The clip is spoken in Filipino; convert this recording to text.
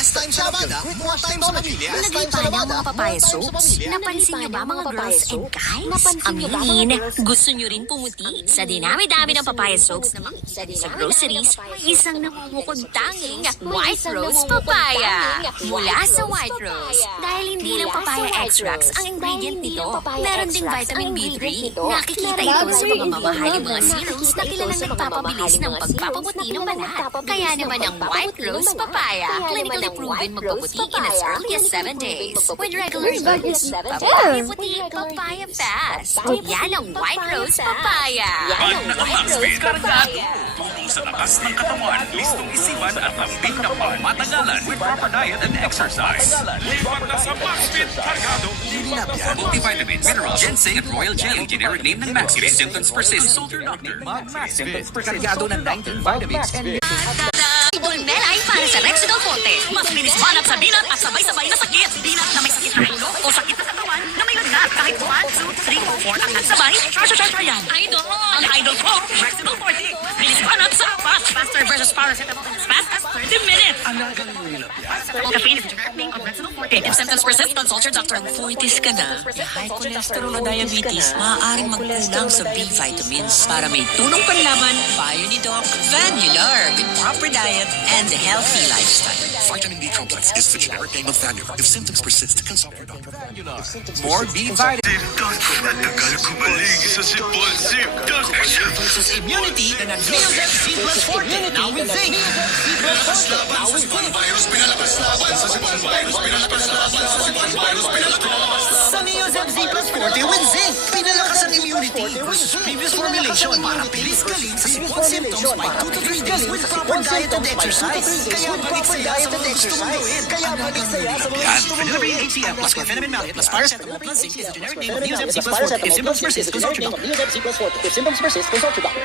Less time sa labada, more time sa pamilya. Lagay pa ng mga papaya soaps. Napansin niyo ba mga girls and guys? Aminin, gusto niyo rin pumuti. Sa dinami-dami ng papaya soaps na makikita sa groceries, may isang namumukod tanging White Rose Papaya. Mula sa White Rose, dahil hindi lang papaya extracts ang ingredient nito, meron ding vitamin B3. Nakikita ito sa mga mamahaling mga serums na kilalang nagpapabilis ng pagpapaputi ng balat. Kaya naman ang White Rose Papaya, clinically proven magpaputi in as early as 7 days. With regular use, papaya puti, papaya fast. Yan ang White Rose Papaya. Pag naka-Maxfit, kargado. Tulong sa lakas ng katawan, listong isipan at lambing na pangmatagalan with proper diet and exercise. Lipat na sa Maxfit, kargado. Linilabyan, multivitamins, mineral, ginseng at royal jelly. Generic name ng Maxfit. Symptoms persist. Consult your doctor. Maxfit. Kargado ng 19 vitamins and Dolmel ay para sa Rexidol Forte. Mas bilis manap sa binat at sabay-sabay na sakit. Binat na may sakit sa ulo o sakit sa katawan na may lagnat. Kahit 1, 2, 3 o 4 ang nagsabay. Try yan. Idol! Ang idol ko, Rexidol Forte. Bilis manap sa faster versus paracetamol in as fast as 30 minutes. alagang linilabyan. Caffeine is a generic name of Rexidol Forte. If symptoms persist, consult your doctor. 40s ka na, high cholesterol o diabetes, maaaring magkulang sa B vitamins. Para may tulong panlaban, payo ni Doc Vanular with proper diet and a healthy lifestyle. Vitamin B complex is the generic name of Vanular. If symptoms persist, consult your doctor. More B vitamins. Matagal kumalig sa Sipol Zip. Versus immunity na ng Neozep C plus 40. Now with zinc. Sa Neozep Z plus 40 with zinc. Pinalakas ang immunity versus previous formulation para pilis galing sa sipon symptoms by 2 to 3 days with proper diet and exercise. Kaya baliksaya sa mga gusto mong gawin. Kaya baliksaya sa mga gusto mong gawin. HCl plus chlorpheniramine maleate plus paracetamol plus zinc is the generic name of Neozep Z plus 40. If symptoms persist, consult your doctor.